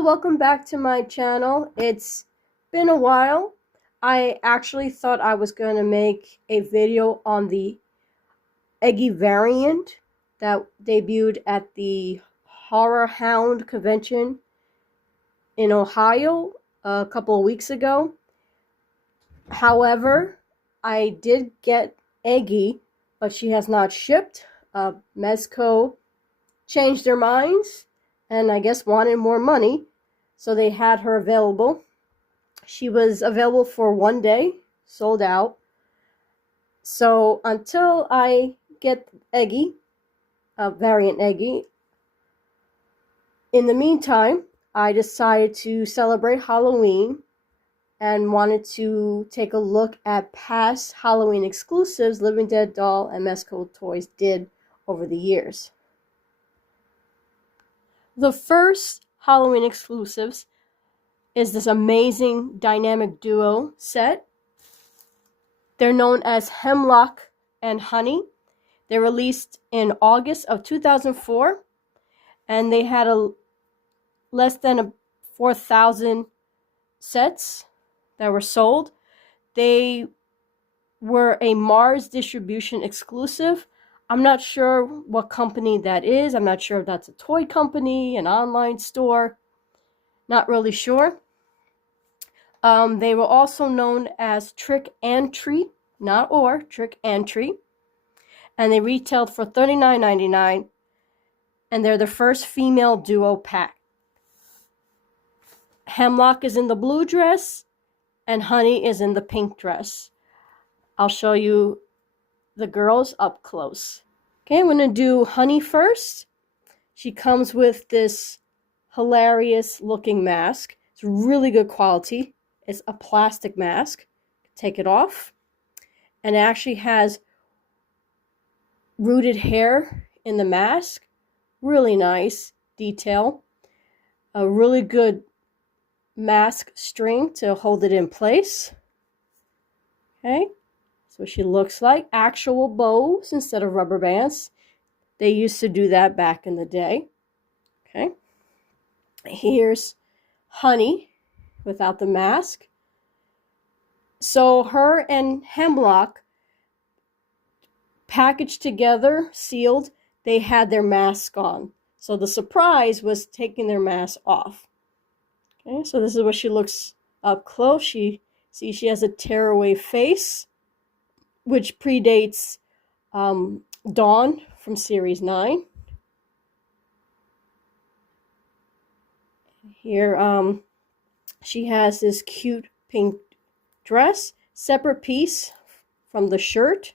Hello, welcome back to my channel. It's been a while. I actually thought I was going to make a video on the Eggy variant that debuted at the Horror Hound convention in Ohio a couple of weeks ago. However, I did get Eggy, but she has not shipped. Mezco changed their minds and I guess wanted more money, so they had her available. She was available for one day, sold out. So until I get Eggy, variant Eggy, in the meantime, I decided to celebrate Halloween and wanted to take a look at past Halloween exclusives Living Dead Doll and Mezco Toys did over the years. The first Halloween exclusives is this amazing dynamic duo set. They're known as Hemlock and Honey. They released in August of 2004, and they had less than 4,000 sets that were sold. They were a Mars distribution exclusive. I'm not sure what company that is. I'm not sure if that's a toy company, an online store. Not really sure. They were also known as Trick and Treat, Trick and Treat. And they retailed for $39.99. And they're the first female duo pack. Hemlock is in the blue dress, and Honey is in the pink dress. I'll show you the girls up close. Okay, I'm going to do Honey first. She comes with this hilarious looking mask. It's really good quality. It's a plastic mask. Take it off. And it actually has rooted hair in the mask. Really nice detail. A really good mask string to hold it in place. Okay. So she looks like actual bows instead of rubber bands. They used to do that back in the day. Okay. Here's Honey without the mask. So her and Hemlock packaged together, sealed, they had their mask on. So the surprise was taking their mask off. Okay, so this is what she looks up close. She has a tearaway face, which predates Dawn from Series 9. Here, she has this cute pink dress, separate piece from the shirt.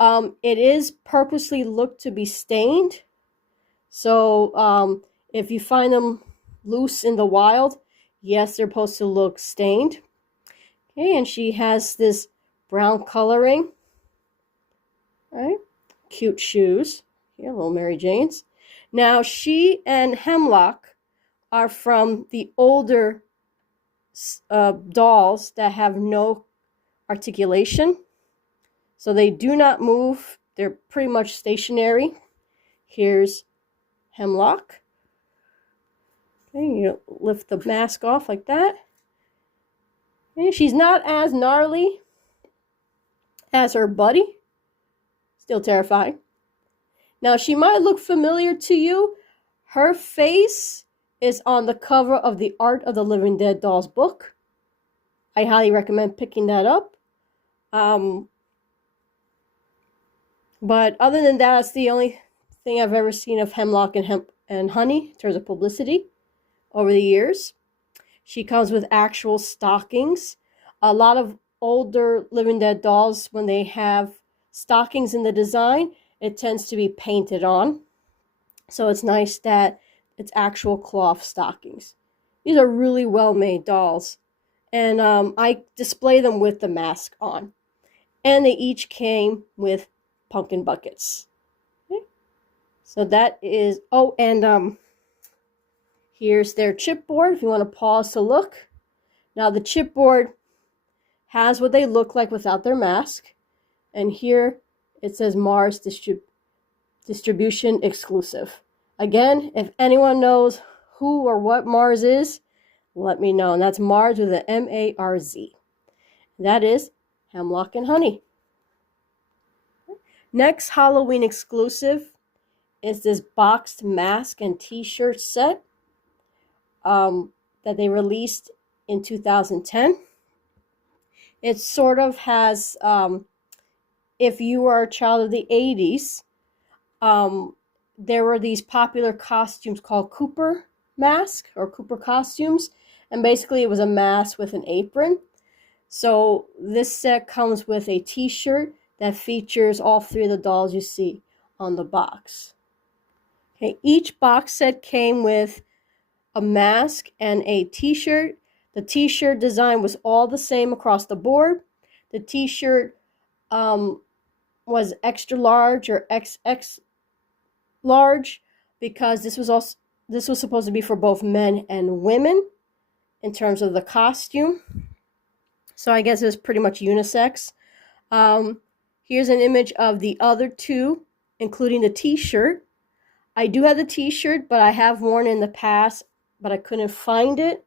It is purposely looked to be stained. So if you find them loose in the wild, yes, they're supposed to look stained. Okay, and she has this brown coloring. All right, cute shoes. Here, little Mary Jane's. Now, she and Hemlock are from the older dolls that have no articulation. So they do not move. They're pretty much stationary. Here's Hemlock. Okay, you lift the mask off like that. Okay, she's not as gnarly as her buddy. Still terrifying. Now, she might look familiar to you. Her face is on the cover of the Art of the Living Dead Dolls book. I highly recommend picking that up. But other than that, it's the only thing I've ever seen of Hemlock and Honey in terms of publicity over the years. She comes with actual stockings. A lot of older Living Dead dolls, when they have stockings in the design, it tends to be painted on. So it's nice that it's actual cloth stockings. These are really well-made dolls. And I display them with the mask on. And they each came with pumpkin buckets. Okay. So that is, oh, and here's their chipboard if you want to pause to look. Now the chipboard has what they look like without their mask. And here it says Mars distribution exclusive. Again, if anyone knows who or what Mars is, let me know. And that's Mars with an M-A-R-Z. That is Hemlock and Honey. Next Halloween exclusive is this boxed mask and t-shirt set that they released in 2010. It sort of has, if you are a child of the 80s, there were these popular costumes called Cooper mask or Cooper costumes, and basically it was a mask with an apron. So this set comes with a t-shirt that features all three of the dolls you see on the box. Okay, each box set came with a mask and a t-shirt. The t-shirt design was all the same across the board. The t-shirt was extra large or XX large because this was supposed to be for both men and women in terms of the costume. So I guess it was pretty much unisex. Here's an image of the other two, including the t-shirt. I do have the t-shirt, but I have worn it in the past, but I couldn't find it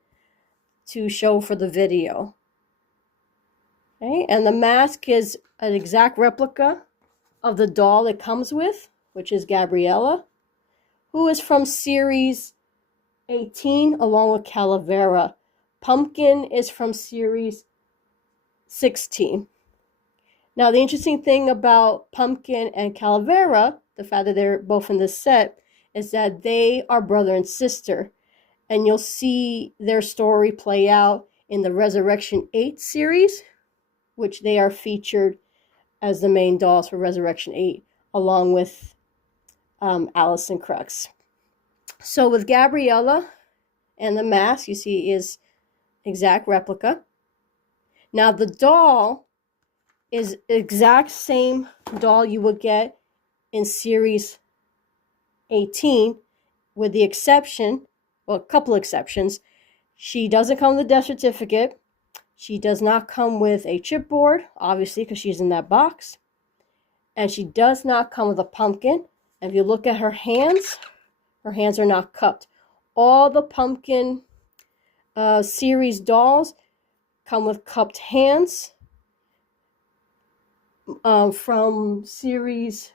to show for the video. Okay, and the mask is an exact replica of the doll it comes with, which is Gabriella, who is from series 18 along with Calavera. Pumpkin is from series 16. Now, the interesting thing about Pumpkin and Calavera, the fact that they're both in this set, is that they are brother and sister. And you'll see their story play out in the Resurrection 8 series, which they are featured as the main dolls for Resurrection 8, along with Allison Crux. So with Gabriella and the mask, you see is exact replica. Now the doll is exact same doll you would get in series 18, with the exception, well, a couple exceptions. She doesn't come with a death certificate. She does not come with a chipboard, obviously, because she's in that box. And she does not come with a pumpkin. And if you look at her hands are not cupped. All the Pumpkin series dolls come with cupped hands. From series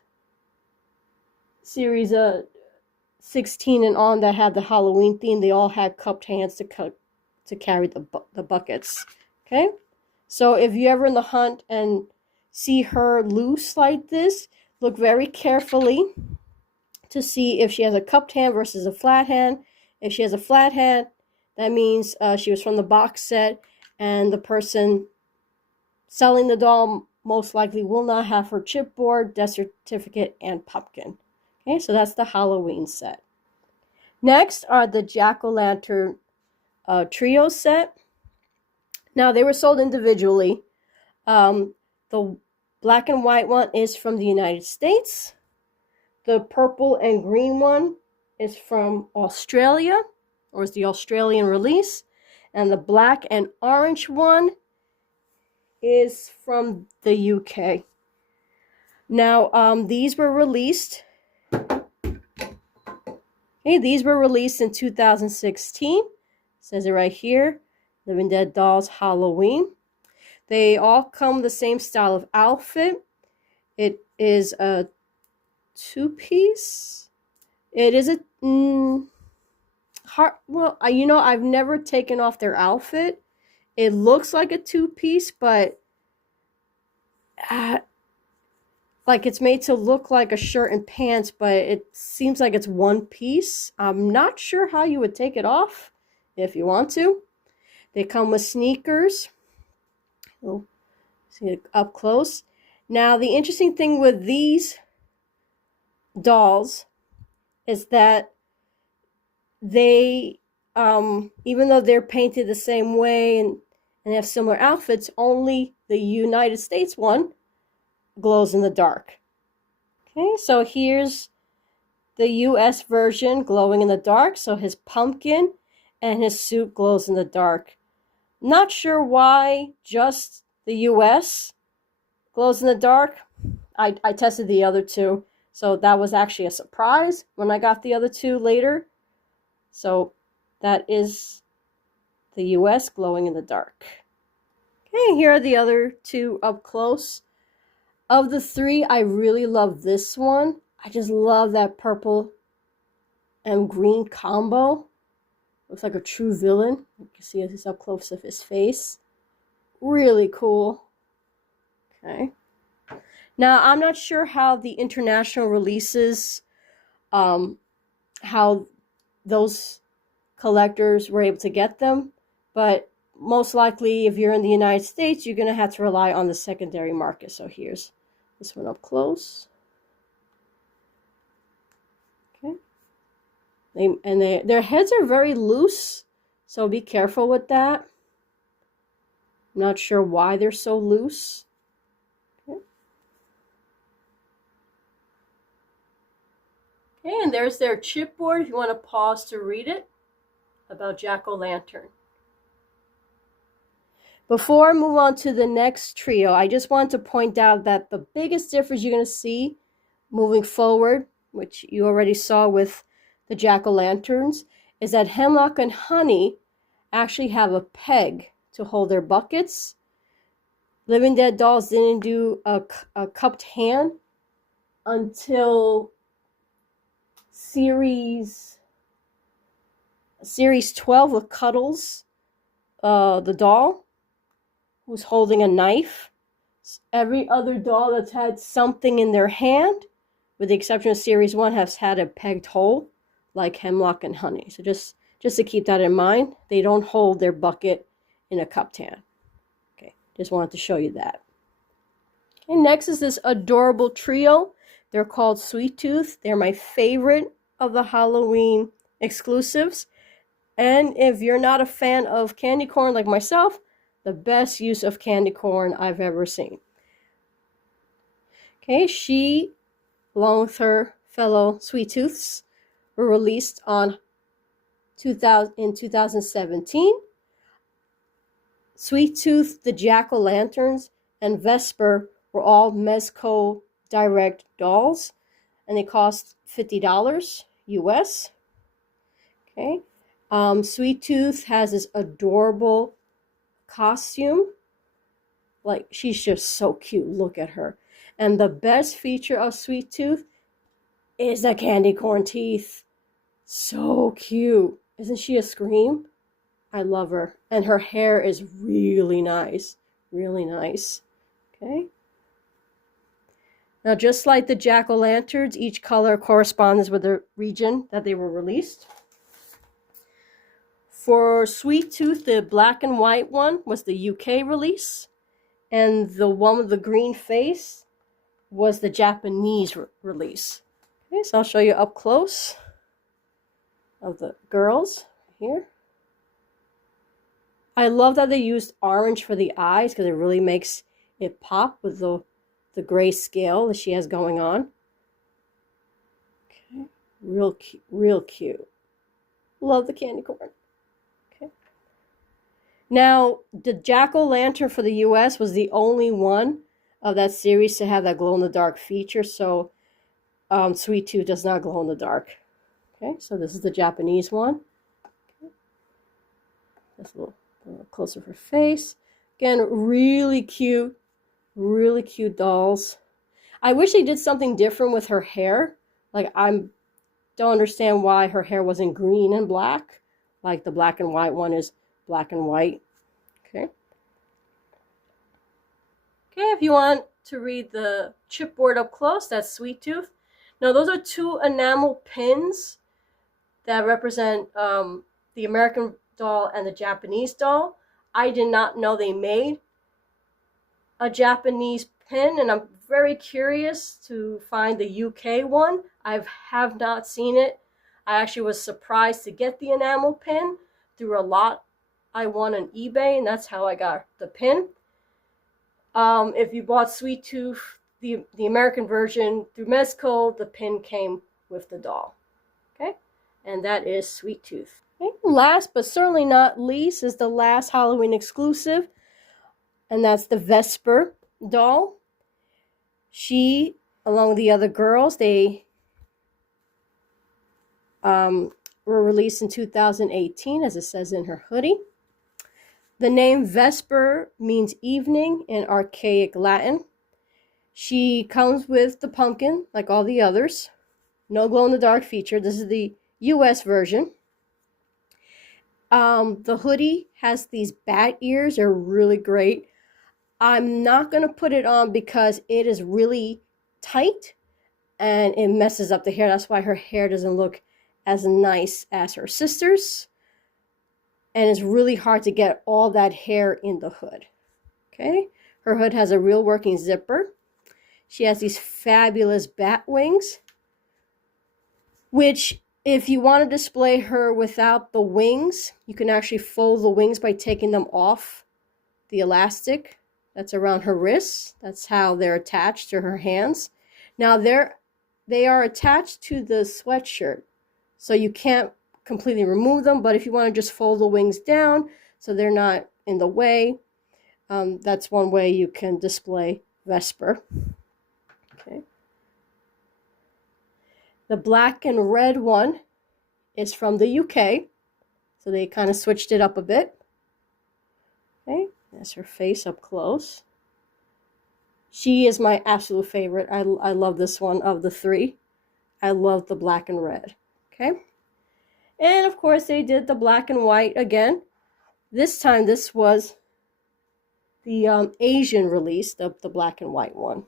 16 and on that had the Halloween theme, they all had cupped hands to carry the buckets. Okay, so if you're ever in the hunt and see her loose like this, look very carefully to see if she has a cupped hand versus a flat hand. If she has a flat hand, that means she was from the box set, and the person selling the doll most likely will not have her chipboard, death certificate, and pumpkin. Okay, so that's the Halloween set. Next are the Jack-o'-lantern trio set. Now, they were sold individually. The black and white one is from the United States. The purple and green one is from Australia, or is the Australian release. And the black and orange one is from the UK. Now, these were released. Okay, these were released in 2016. It says it right here. Living Dead Dolls Halloween. They all come the same style of outfit. It is a two-piece. It is a well, I've never taken off their outfit. It looks like a two-piece, but like it's made to look like a shirt and pants, but it seems like it's one piece. I'm not sure how you would take it off if you want to. They come with sneakers. We'll see it up close. Now, the interesting thing with these dolls is that they, even though they're painted the same way and have similar outfits, only the United States one glows in the dark. Okay, so here's the US version glowing in the dark. So his pumpkin and his suit glows in the dark. Not sure why just the US glows in the dark. I tested the other two, so that was actually a surprise when I got the other two later. So That is the US glowing in the dark. Okay, here are the other two up close. Of the three, I really love this one. I just love that purple and green combo. Looks like a true villain. You can see this up close of his face. Really cool. Okay. Now, I'm not sure how the international releases, how those collectors were able to get them, but most likely if you're in the United States, you're going to have to rely on the secondary market. So here's this one up close. Okay. Their heads are very loose, so be careful with that. I'm not sure why they're so loose. Okay. Okay, and there's their chipboard if you want to pause to read it about Jack-o'-lantern. Before I move on to the next trio, I just want to point out that the biggest difference you're going to see moving forward, which you already saw with the Jack-o'-lanterns, is that Hemlock and Honey actually have a peg to hold their buckets. Living Dead Dolls didn't do a cupped hand until series 12 with Cuddles, the doll, who's holding a knife. Every other doll that's had something in their hand, with the exception of series 1, has had a pegged hole, like Hemlock and Honey. So just to keep that in mind, they don't hold their bucket in a cupped hand. Okay, just wanted to show you that. Okay, next is this adorable trio. They're called Sweet Tooth. They're my favorite of the Halloween exclusives. And if you're not a fan of candy corn like myself, the best use of candy corn I've ever seen. Okay, she, along with her fellow Sweet Tooths, were released in 2017. Sweet Tooth, the Jack-o'-lanterns, and Vesper were all Mezco direct dolls, and they cost $50 US. Okay, Sweet Tooth has this adorable costume. Like, she's just so cute. Look at her. And the best feature of Sweet Tooth is the candy corn teeth. So cute. Isn't she a scream? I love her. And her hair is really nice. Really nice. Okay. Now, just like the Jack-o'-lanterns, each color corresponds with the region that they were released. For Sweet Tooth, the black and white one was the UK release, and the one with the green face was the Japanese release. Okay, so I'll show you up close of the girls here. I love that they used orange for the eyes because it really makes it pop with the gray scale that she has going on. Okay, real cute. Love the candy corn. Now, the Jack-o'-lantern for the US was the only one of that series to have that glow-in-the-dark feature, so Sweet Tooth does not glow in the dark. Okay, so this is the Japanese one. Okay. That's a little closer of her face. Again, really cute dolls. I wish they did something different with her hair. Like, I don't understand why her hair wasn't green and black, like the black and white one is black and white. Okay. Okay, if you want to read the chipboard up close, that's Sweet Tooth. Now, those are two enamel pins that represent the American doll and the Japanese doll. I did not know they made a Japanese pin, and I'm very curious to find the UK one. I have not seen it. I actually was surprised to get the enamel pin through a lot I won on eBay, and that's how I got the pin. If you bought Sweet Tooth, the American version through Mezco, the pin came with the doll. Okay, and that is Sweet Tooth. Okay. Last but certainly not least is the last Halloween exclusive, and that's the Vesper doll. She, along with the other girls, they were released in 2018, as it says in her hoodie. The name Vesper means evening in archaic Latin. She comes with the pumpkin, like all the others. No glow-in-the-dark feature. This is the US version. The hoodie has these bat ears. They're really great. I'm not going to put it on because it is really tight and it messes up the hair. That's why her hair doesn't look as nice as her sister's. And it's really hard to get all that hair in the hood. Okay? Her hood has a real working zipper. She has these fabulous bat wings, which if you want to display her without the wings, you can actually fold the wings by taking them off the elastic that's around her wrists. That's how they're attached to her hands. Now they are attached to the sweatshirt, so you can't completely remove them, but if you want to just fold the wings down so they're not in the way, that's one way you can display Vesper. Okay. The black and red one is from the UK, so they kind of switched it up a bit. Okay, that's her face up close. She is my absolute favorite. I love this one of the three. I love the black and red. Okay, and of course they did the black and white again. This time this was the Asian release of the black and white one,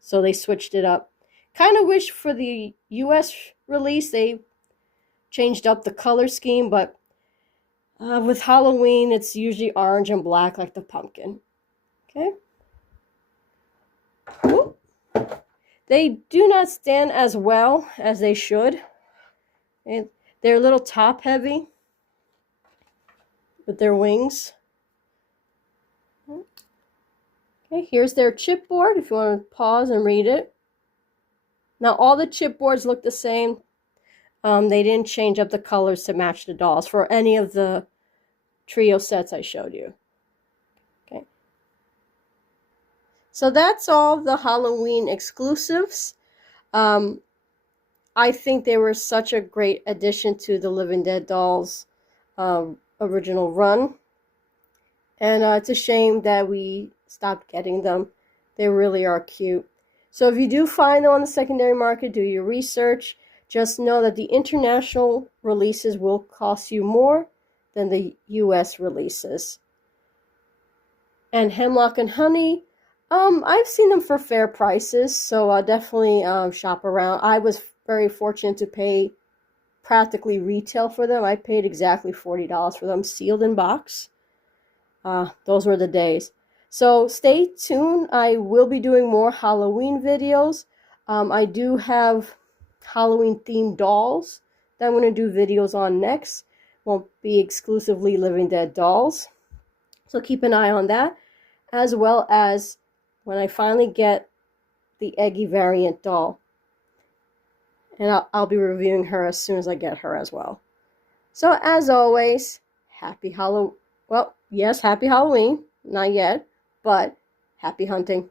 so they switched it up. Kind of wish for the US release they changed up the color scheme, but with Halloween it's usually orange and black like the pumpkin. Okay. Ooh. They do not stand as well as they should. And they're a little top heavy with their wings. Okay, here's their chipboard if you want to pause and read it. Now all the chipboards look the same. They didn't change up the colors to match the dolls for any of the trio sets I showed you. Okay. So that's all the Halloween exclusives. I think they were such a great addition to the Living Dead Dolls original run. And it's a shame that we stopped getting them. They really are cute. So if you do find them on the secondary market, do your research. Just know that the international releases will cost you more than the US releases. And Hemlock and Honey, I've seen them for fair prices, so I'll definitely shop around. I was very fortunate to pay practically retail for them. I paid exactly $40 for them, sealed in box. Those were the days. So stay tuned. I will be doing more Halloween videos. I do have Halloween themed dolls that I'm going to do videos on next. Won't be exclusively Living Dead dolls. So keep an eye on that, as well as when I finally get the Eggy variant doll. And I'll be reviewing her as soon as I get her as well. So as always, happy Halloween. Well, yes, happy Halloween. Not yet, but happy hunting.